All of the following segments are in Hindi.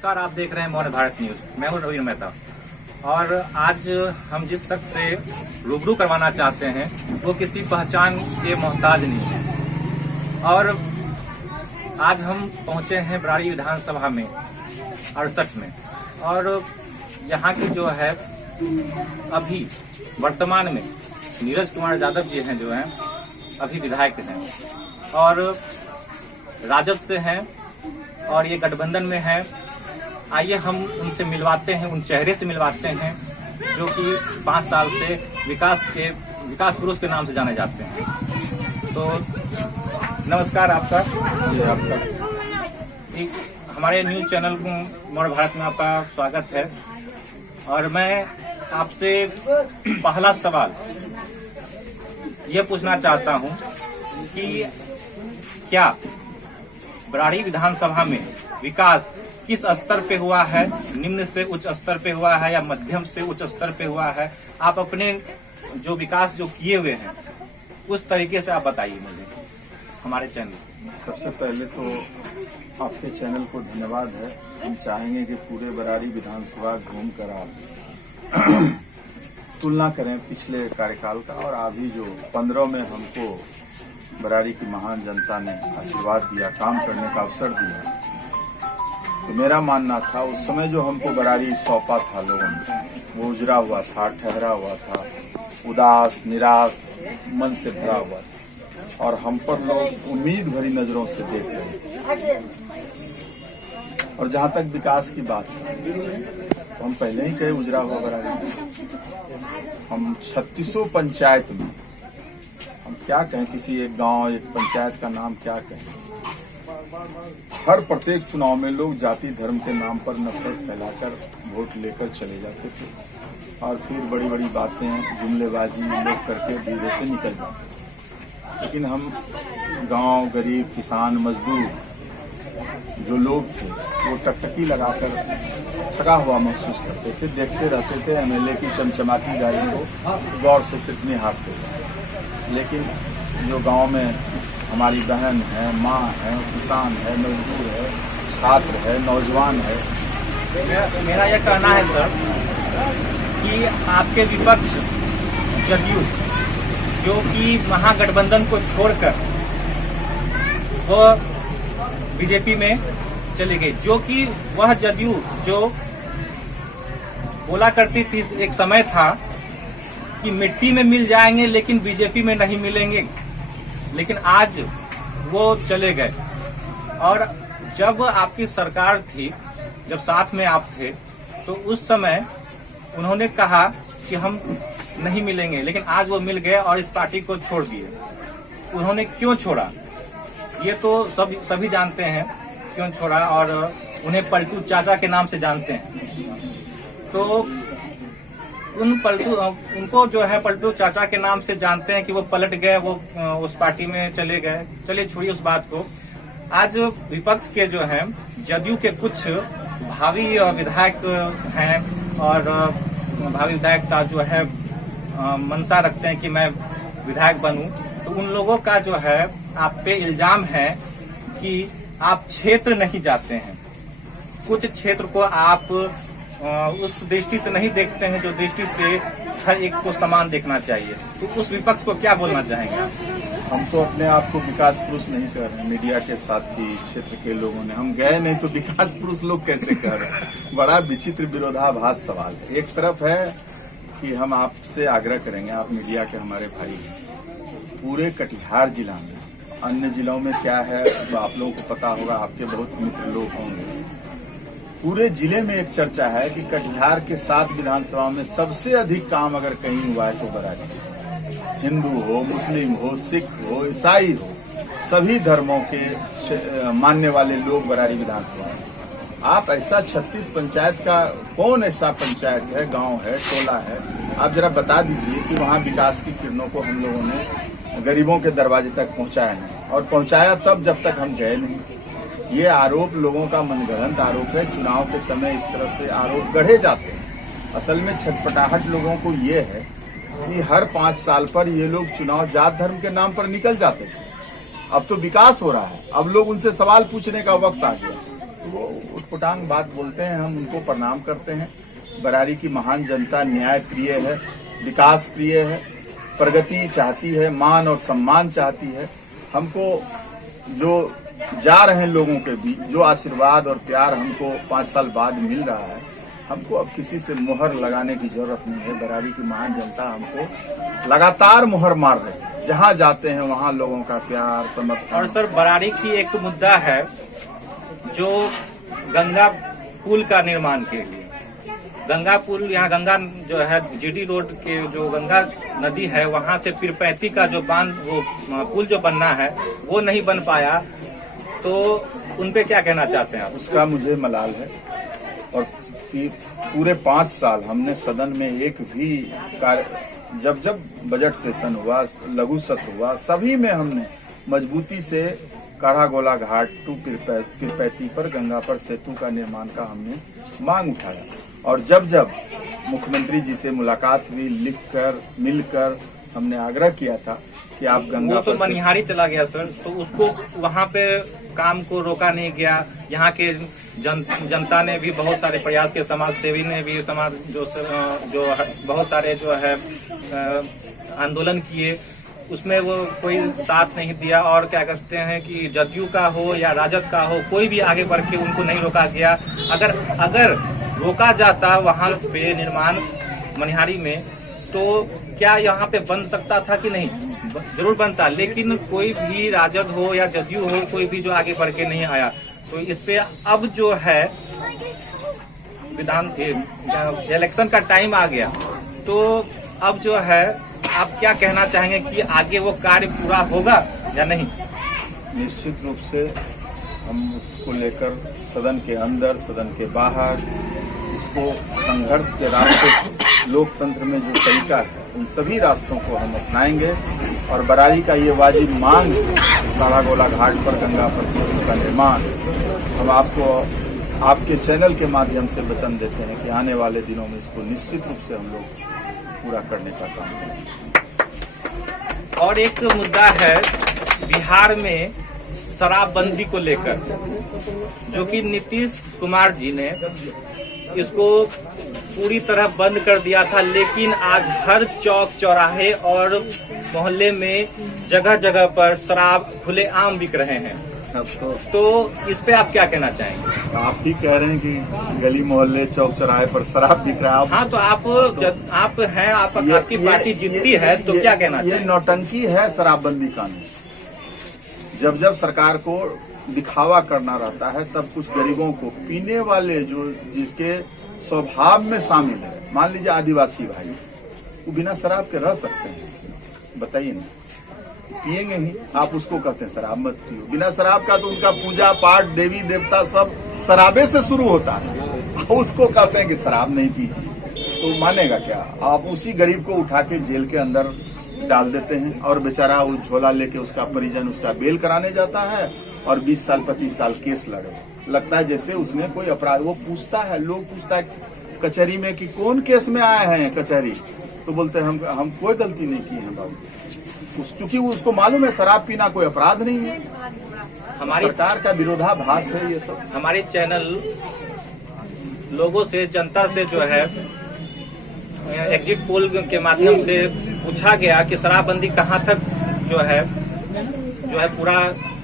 नमस्कार, आप देख रहे हैं मौन भारत न्यूज। मैं हूं रवीन मेहता और आज हम जिस शख्स से रूबरू करवाना चाहते हैं वो किसी पहचान के मोहताज नहीं है। और आज हम पहुंचे हैं बराड़ी विधानसभा में 68 में, और यहाँ की जो है अभी वर्तमान में नीरज कुमार यादव जी हैं जो हैं अभी विधायक हैं और राजद से हैं और ये गठबंधन में है। आइए हम उनसे मिलवाते हैं, उन चेहरे से मिलवाते हैं जो कि 5 साल से विकास पुरुष के नाम से जाने जाते हैं। तो नमस्कार आपका। जी आपका। हमारे न्यूज चैनल मौन भारत में आपका स्वागत है। और मैं आपसे पहला सवाल ये पूछना चाहता हूं कि क्या बराड़ी विधानसभा में विकास किस स्तर पे हुआ है? निम्न से उच्च स्तर पे हुआ है या मध्यम से उच्च स्तर पे हुआ है? आप अपने जो विकास जो किए हुए हैं उस तरीके से आप बताइए मुझे हमारे चैनल। सबसे पहले तो आपके चैनल को धन्यवाद है। हम चाहेंगे कि पूरे बराड़ी विधानसभा घूम कर आप तुलना करें पिछले कार्यकाल का और अभी जो 15 में हमको बराड़ी की महान जनता ने आशीर्वाद दिया, काम करने का अवसर दिया। तो मेरा मानना था उस समय जो हमको बराड़ी सौंपा था लोगों ने, वो उजरा हुआ था, ठहरा हुआ था, उदास निराश मन से भरा हुआ था और हम पर लोग उम्मीद भरी नजरों से देख रहे थे। और जहां तक विकास की बात है तो हम पहले ही कहे उजरा हुआ बराड़ी। हम 36 पंचायत में हम क्या कहें, किसी एक गांव एक पंचायत का नाम क्या कहें। हर प्रत्येक चुनाव में लोग जाति धर्म के नाम पर नफरत फैलाकर वोट लेकर चले जाते थे और फिर बड़ी बड़ी बातें जुमलेबाजी लोग करके धीरे से निकल जाते। लेकिन हम गांव गरीब किसान मजदूर जो लोग थे वो टकटकी लगाकर थका हुआ महसूस करते थे, देखते रहते थे एमएलए की चमचमाती गाड़ी को गौर से सिर्फ निहारते थे। लेकिन जो गांव में हमारी बहन है, माँ है, किसान है, मजदूर है, छात्र है, नौजवान है। मेरा यह कहना है सर कि आपके विपक्ष जदयू जो कि महागठबंधन को छोड़कर वो बीजेपी में चले गए, जो कि वह जदयू जो बोला करती थी एक समय था कि मिट्टी में मिल जाएंगे लेकिन बीजेपी में नहीं मिलेंगे, लेकिन आज वो चले गए। और जब आपकी सरकार थी, जब साथ में आप थे, तो उस समय उन्होंने कहा कि हम नहीं मिलेंगे, लेकिन आज वो मिल गए और इस पार्टी को छोड़ दिए। उन्होंने क्यों छोड़ा ये तो सभी जानते हैं क्यों छोड़ा, और उन्हें पलटू चाचा के नाम से जानते हैं। तो उनको जो है पलटू चाचा के नाम से जानते हैं कि वो पलट गए, वो उस पार्टी में चले गए। चलिए छोड़िए उस बात को। आज विपक्ष के जो हैं जदयू के कुछ भावी विधायक हैं और भावी विधायक का जो है मंशा रखते हैं कि मैं विधायक बनूं, तो उन लोगों का जो है आप पे इल्जाम है कि आप क्षेत्र नहीं जाते हैं। कुछ क्षेत्र को आप उस दृष्टि से नहीं देखते हैं जो दृष्टि से हर एक को समान देखना चाहिए। तो उस विपक्ष को क्या बोलना चाहेंगे आप? हम तो अपने आप को विकास पुरुष नहीं कर रहे। मीडिया के साथी क्षेत्र के लोगों ने, हम गए नहीं तो विकास पुरुष लोग कैसे कर रहे हैं? बड़ा विचित्र विरोधाभास सवाल है। एक तरफ है कि हम आपसे आग्रह करेंगे, आप मीडिया के हमारे भाई हैं, पूरे कटिहार जिला में, अन्य जिलों में क्या है तो आप लोगों को पता होगा, आपके बहुत मित्र लोग होंगे। पूरे जिले में एक चर्चा है कि कटिहार के 7 विधानसभा में सबसे अधिक काम अगर कहीं हुआ है तो बराड़ी। हिंदू हो, मुस्लिम हो, सिख हो, ईसाई हो, सभी धर्मों के मानने वाले लोग बराड़ी विधानसभा में। आप ऐसा 36 पंचायत का कौन ऐसा पंचायत है, गांव है, टोला है, आप जरा बता दीजिए कि वहां विकास की किरणों को हम लोगों ने गरीबों के दरवाजे तक पहुंचाया है। और पहुंचाया तब जब तक हम गए नहीं। ये आरोप लोगों का मनगढ़ंत आरोप है। चुनाव के समय इस तरह से आरोप गढ़े जाते हैं। असल में छटपटाहट लोगों को ये है कि हर 5 साल पर ये लोग चुनाव जात धर्म के नाम पर निकल जाते थे। अब तो विकास हो रहा है, अब लोग उनसे सवाल पूछने का वक्त आ गया। तो वो अटपटांग बात बोलते हैं, हम उनको प्रणाम करते हैं। बरारी की महान जनता न्याय प्रिय है, विकास प्रिय है, प्रगति चाहती है, मान और सम्मान चाहती है। हमको जो जा रहे हैं लोगों के बीच जो आशीर्वाद और प्यार हमको 5 साल बाद मिल रहा है, हमको अब किसी से मुहर लगाने की जरूरत नहीं है। बरारी की महान जनता हमको लगातार मुहर मार रही है, जहाँ जाते हैं वहाँ लोगों का प्यार समर्थन। और सर, बरारी की एक मुद्दा है जो गंगा पुल का निर्माण के लिए, गंगा पुल, यहाँ गंगा जो है जीडी रोड के जो गंगा नदी है वहाँ से पीरपैंती का जो बांध, वो पुल जो बनना है वो नहीं बन पाया, तो उनपे क्या कहना चाहते हैं आप? उसका मुझे मलाल है। और पूरे 5 साल हमने सदन में एक भी कार्य, जब जब बजट सेशन हुआ, लघु सत्र हुआ, सभी में हमने मजबूती से काढ़ागोला घाट टू पीरपैंती पर गंगा पर सेतु का निर्माण का हमने मांग उठाया। और जब जब मुख्यमंत्री जी से मुलाकात हुई, लिखकर मिलकर हमने आग्रह किया था कि आप गंगा वो तो मनिहारी चला गया सर, तो उसको वहाँ पे काम को रोका नहीं गया। यहाँ के जनता ने भी बहुत सारे प्रयास किए, समाज सेवी ने भी समाज जो बहुत सारे जो है आंदोलन किए, उसमें वो कोई साथ नहीं दिया। और क्या कहते हैं कि जदयू का हो या राजद का हो, कोई भी आगे बढ़ के उनको नहीं रोका गया। अगर रोका जाता वहाँ पे निर्माण मनिहारी में, तो क्या यहाँ पे बन सकता था कि नहीं? जरूर बनता, लेकिन कोई भी राजद हो या जदयू हो, कोई भी जो आगे बढ़ के नहीं आया। तो इस पे अब जो है इलेक्शन का टाइम आ गया, तो अब जो है आप क्या कहना चाहेंगे कि आगे वो कार्य पूरा होगा या नहीं? निश्चित रूप से हम उसको लेकर सदन के अंदर, सदन के बाहर, इसको संघर्ष के रास्ते, लोकतंत्र में जो तरीका है उन सभी रास्तों को हम अपनाएंगे। और बरारी का ये वाजिब मांग, काढ़ागोला घाट पर गंगा पर सेतु का निर्माण, हम आपको आपके चैनल के माध्यम से वचन देते हैं कि आने वाले दिनों में इसको निश्चित रूप से हम लोग पूरा करने का काम करेंगे। और एक मुद्दा है बिहार में शराबबंदी को लेकर, जो कि नीतीश कुमार जी ने इसको पूरी तरह बंद कर दिया था, लेकिन आज हर चौक चौराहे और मोहल्ले में जगह जगह पर शराब खुलेआम बिक रहे हैं। तो इस पे आप क्या कहना चाहेंगे? आप ही कह रहे हैं कि गली मोहल्ले चौक चौराहे पर शराब बिक रहा है। हाँ, तो आप हैं, आपकी पार्टी जीतती है, तो क्या कहना चाहिए? ये नौटंकी है शराबबंदी कानून। जब जब सरकार को दिखावा करना रहता है, तब कुछ गरीबों को, पीने वाले जो जिसके स्वभाव में शामिल है, मान लीजिए आदिवासी भाई, वो बिना शराब के रह सकते हैं? बताइए ना, पिएंगे ही। आप उसको कहते हैं शराब मत पियो। बिना शराब का तो उनका पूजा पाठ, देवी देवता सब शराबे से शुरू होता है, उसको कहते हैं कि शराब नहीं पी, तो मानेगा क्या? आप उसी गरीब को उठा के जेल के अंदर डाल देते हैं, और बेचारा वो झोला लेके उसका परिजन उसका बेल कराने जाता है, और 20 साल 25 साल केस लड़े। लगता है जैसे उसने कोई अपराध, वो पूछता है, लोग पूछता है कचहरी में कि कौन केस में आए हैं कचहरी, तो बोलते हैं हम कोई गलती नहीं की है बाबू। चूंकि उसको मालूम है शराब पीना कोई अपराध नहीं है। हमारी सरकार का विरोधाभास है ये सब। हमारे चैनल लोगों से, जनता से जो है एग्जिट पोल के माध्यम से पूछा गया कि शराबबंदी कहाँ तक जो है पूरा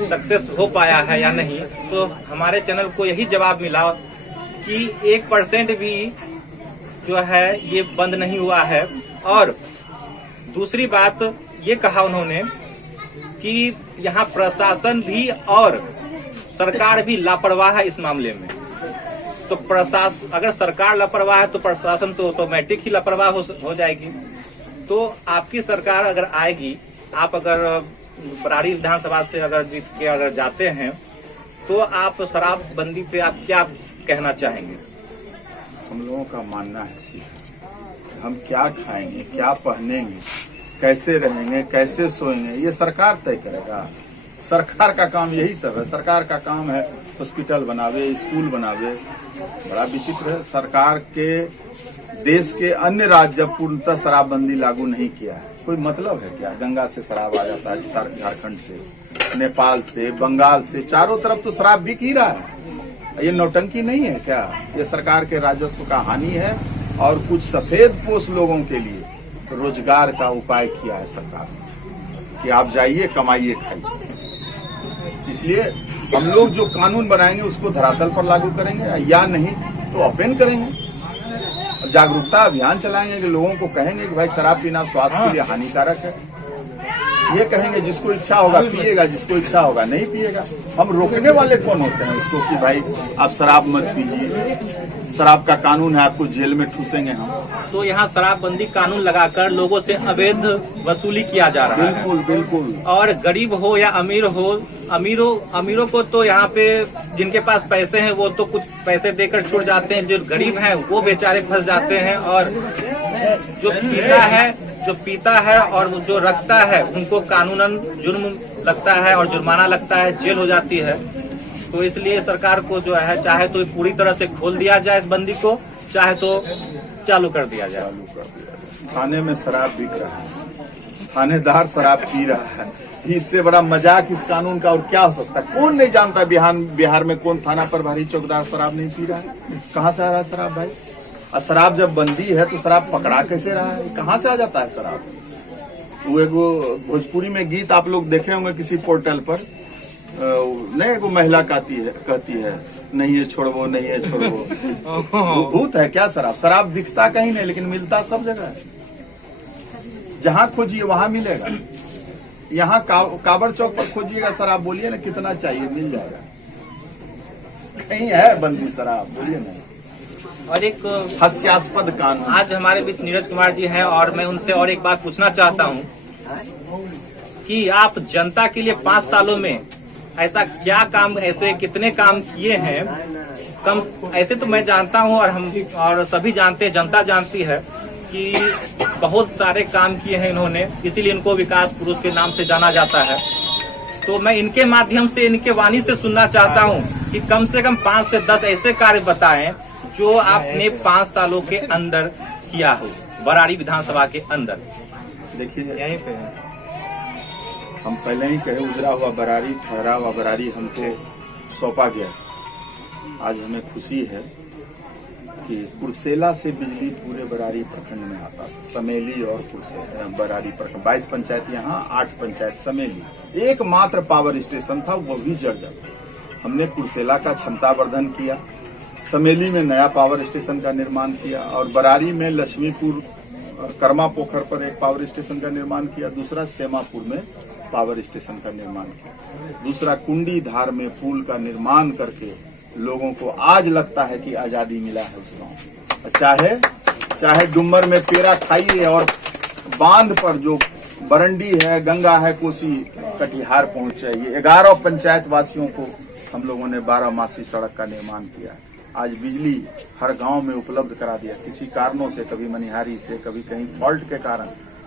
सक्सेस हो पाया है या नहीं, तो हमारे चैनल को यही जवाब मिला कि 1% भी जो है ये बंद नहीं हुआ है। और दूसरी बात ये कहा उन्होंने कि यहाँ प्रशासन भी और सरकार भी लापरवाह है इस मामले में। तो प्रशासन, अगर सरकार लापरवाह है तो प्रशासन तो ऑटोमेटिक ही लापरवाह हो जाएगी। तो आपकी सरकार अगर आएगी, आप अगर बरारी विधानसभा से अगर जीत के अगर जाते हैं, तो आप शराबबंदी पे आप क्या कहना चाहेंगे? हम लोगों का मानना है सीधा, हम क्या खाएंगे, क्या पहनेंगे, कैसे रहेंगे, कैसे सोएंगे, ये सरकार तय करेगा। सरकार का काम यही सब है। सरकार का काम है हॉस्पिटल बनावे, स्कूल बनावे। बड़ा विचित्र है, सरकार के देश के अन्य राज्य पूर्णतः शराबबंदी लागू नहीं किया है। कोई मतलब है क्या? गंगा से शराब आ जाता है, झारखंड से, नेपाल से, बंगाल से, चारों तरफ तो शराब बिक ही रहा है। ये नौटंकी नहीं है क्या? ये सरकार के राजस्व का हानि है और कुछ सफेद पोश लोगों के लिए रोजगार का उपाय किया है सरकार ने कि आप जाइए कमाइए खाइए। इसलिए हम लोग जो कानून बनाएंगे उसको धरातल पर लागू करेंगे या नहीं तो ओपन करेंगे। जागरूकता अभियान चलाएंगे कि लोगों को कहेंगे कि भाई शराब पीना स्वास्थ्य के लिए हानिकारक है। ये कहेंगे जिसको इच्छा होगा पिएगा, जिसको इच्छा होगा नहीं पिएगा। हम रोकने वाले कौन होते हैं इसको कि भाई आप शराब मत पीजिए, शराब का कानून है, आपको जेल में ठूसेंगे हम। तो यहाँ शराबबंदी कानून लगाकर लोगों से अवैध वसूली किया जा रहा है। बिल्कुल बिल्कुल। और गरीब हो या अमीर हो, अमीरों को तो यहाँ पे जिनके पास पैसे हैं वो तो कुछ पैसे देकर छुड़ जाते हैं, जो गरीब हैं वो बेचारे फंस जाते हैं। और जो पीता है और जो रखता है उनको कानूनन जुर्म लगता है और जुर्माना लगता है, जेल हो जाती है। तो इसलिए सरकार को जो है चाहे तो पूरी तरह से खोल दिया जाए इस बंदी को, चाहे तो चालू कर दिया जाए। थाने में शराब बिक रहा है, थानेदार शराब पी रहा है, इससे बड़ा मजाक इस कानून का और क्या हो सकता है? कौन नहीं जानता बिहार में कौन थाना प्रभारी चौकीदार शराब नहीं पी रहा है? कहाँ से आ रहा है शराब भाई? और शराब जब बंदी है तो शराब पकड़ा कैसे रहा है? कहाँ से आ जाता है शराब? वो एगो भोजपुरी में गीत आप लोग देखे होंगे किसी पोर्टल पर, नहीं एगो महिला कहती है नहीं है छोड़वो, नहीं है छोड़वो। भूत है क्या शराब? शराब दिखता कहीं नहीं लेकिन मिलता सब जगह है। जहाँ खोजिए वहाँ मिलेगा। यहाँ काबर चौक पर खोजिएगा शराब, बोलिए ना कितना चाहिए मिल जाएगा। कहीं है बंदी शराब? बोलिए ना। और एक हास्यास्पद कानून। आज हमारे बीच नीरज कुमार जी हैं और मैं उनसे और एक बात पूछना चाहता हूं कि आप जनता के लिए 5 सालों में ऐसा क्या काम, ऐसे कितने काम किए हैं? कम ऐसे तो मैं जानता हूं और सभी जानते हैं, जनता जानती है कि बहुत सारे काम किए हैं इन्होंने, इसीलिए इनको विकास पुरुष के नाम से जाना जाता है। तो मैं इनके माध्यम से, इनके वाणी से सुनना चाहता हूं कि कम से कम 5 से 10 ऐसे कार्य बताएं जो आपने 5 सालों के अंदर किया हो बरारी विधानसभा के अंदर। देखिए यहीं पे हम पहले ही कहे, उजरा हुआ बरारी, ठहरा हुआ बरारी हमको सौंपा गया। आज हमें खुशी है कि कुर्सेला से बिजली पूरे बरारी प्रखंड में आता था। समेली और कुर्सेला बरारी प्रखंड 22 पंचायत यहाँ, 8 पंचायत समेली। एकमात्र पावर स्टेशन था, वो भी जड़ गया। हमने कुर्सेला का क्षमता वर्धन किया, समेली में नया पावर स्टेशन का निर्माण किया और बरारी में लक्ष्मीपुर कर्मा पोखर पर एक पावर स्टेशन का निर्माण किया। दूसरा सेमापुर में पावर स्टेशन का निर्माण किया। दूसरा कुंडी धार में पुल का निर्माण करके लोगों को आज लगता है कि आजादी मिला है उस गाँव। चाहे डुम्बर में पेरा खाइए और बांध पर जो बरंडी है, गंगा है, कोसी कटिहार पहुंच जाइए। 11 पंचायत वासियों को हम लोगों ने 12 मासी सड़क का निर्माण किया। आज बिजली हर गांव में उपलब्ध करा दिया। किसी कारणों से, कभी मनिहारी से, कभी कहीं फॉल्ट के कारण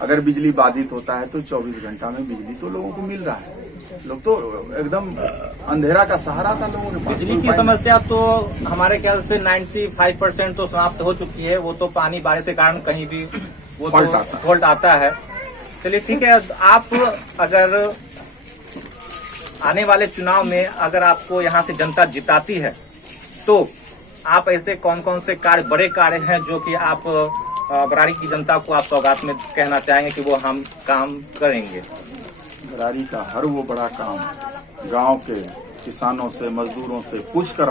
अगर बिजली बाधित होता है तो 24 घंटा में बिजली तो लोगों को मिल रहा है। लोग तो एकदम अंधेरा का सहारा था लोगों के पास। बिजली की समस्या तो हमारे ख्याल से 95% तो समाप्त हो चुकी है। वो तो पानी बारिश के कारण कहीं भी वो फॉल्ट आता है। चलिए ठीक है, आप अगर आने वाले चुनाव में अगर आपको यहाँ से जनता जिताती है तो आप ऐसे कौन कौन से कार्य, बड़े कार्य हैं जो कि आप बरारी की जनता को आप सौगात में कहना चाहेंगे कि वो हम काम करेंगे? बरारी का हर वो बड़ा काम गांव के किसानों से, मजदूरों से पूछ कर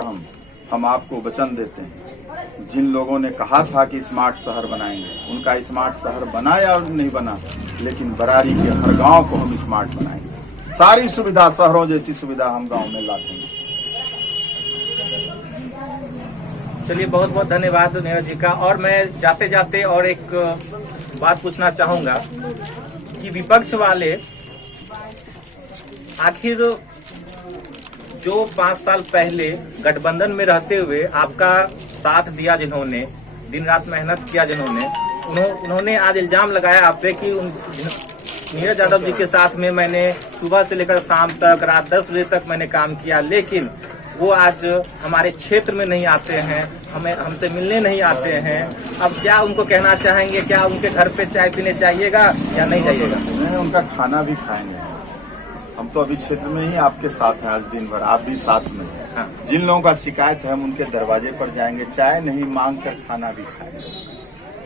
हम आपको वचन देते हैं। जिन लोगों ने कहा था कि स्मार्ट शहर बनाएंगे, उनका स्मार्ट शहर बना या नहीं बना, लेकिन बरारी के हर गांव को हम स्मार्ट बनाएंगे। सारी सुविधा, शहरों जैसी सुविधा हम गांव में ला देंगे। चलिए बहुत बहुत धन्यवाद नीरज जी का। और मैं जाते जाते और एक बात पूछना चाहूंगा कि विपक्ष वाले आखिर जो 5 साल पहले गठबंधन में रहते हुए आपका साथ दिया, जिन्होंने दिन रात मेहनत किया, उन्होंने आज इल्जाम लगाया आप पे कि नीरज यादव जी के साथ में मैंने सुबह से लेकर शाम तक, रात 10 बजे तक मैंने काम किया, लेकिन वो आज हमारे क्षेत्र में नहीं आते हैं, हमसे मिलने नहीं आते हैं। अब क्या उनको कहना चाहेंगे? क्या उनके घर पे चाय पीने चाहिएगा या नहीं जाइएगा? उनका खाना भी खाएंगे। हम तो अभी क्षेत्र में ही आपके साथ हैं, आज दिन भर आप भी साथ में हैं। हाँ। जिन लोगों का शिकायत है हम उनके दरवाजे पर जाएंगे, चाय नहीं मांग कर खाना भी खाएंगे।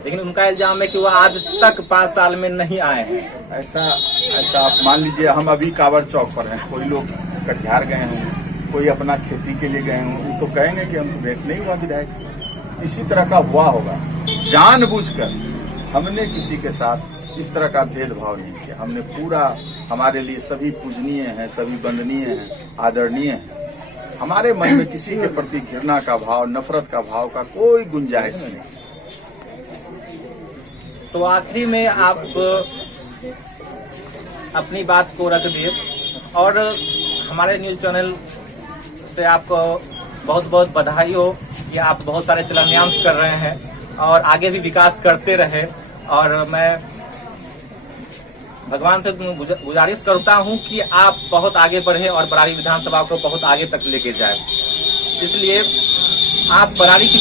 लेकिन उनका इल्जाम है कि वो आज तक 5 साल में नहीं आए हैं। ऐसा आप मान लीजिए, हम अभी कांवड़ चौक पर हैं, कोई लोग कटिहार गए हों, कोई अपना खेती के लिए गए हों, वो तो कहेंगे कि हमको भेंट नहीं हुआ विधायक से। इसी तरह का हुआ होगा। जानबूझकर हमने किसी के साथ इस तरह का भेदभाव नहीं किया। हमने पूरा, हमारे लिए सभी पूजनीय हैं, सभी वंदनीय हैं, आदरणीय हैं। हमारे मन में किसी के प्रति घृणा का भाव, नफरत का भाव का कोई गुंजाइश नहीं। तो आखिरी में आप अपनी बात को रख दिए और हमारे न्यूज चैनल से आपको बहुत बहुत बधाई हो कि आप बहुत सारे शिलान्यास कर रहे हैं और आगे भी विकास करते रहे। और मैं भगवान से गुजारिश करता हूं कि आप बहुत आगे बढ़े और बरारी विधानसभा को बहुत आगे तक लेके जाए। इसलिए आप बरारी की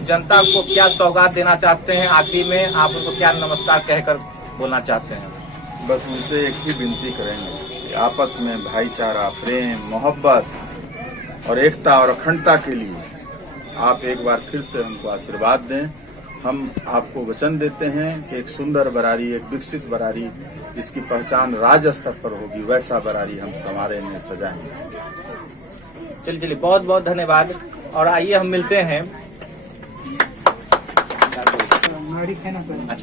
जनता को क्या सौगात देना चाहते हैं? आखिरी में आप उनको क्या नमस्कार कहकर बोलना चाहते हैं? बस उनसे एक ही विनती करेंगे कि आपस में भाईचारा, प्रेम, मोहब्बत और एकता और अखंडता के लिए आप एक बार फिर से हमको आशीर्वाद दें। हम आपको वचन देते हैं कि एक सुंदर बरारी, एक विकसित बरारी जिसकी पहचान राज्य स्तर पर होगी, वैसा बरारी हम समारे में सजाएंगे। चलिए बहुत बहुत धन्यवाद। और आइए हम मिलते हैं। अच्छा।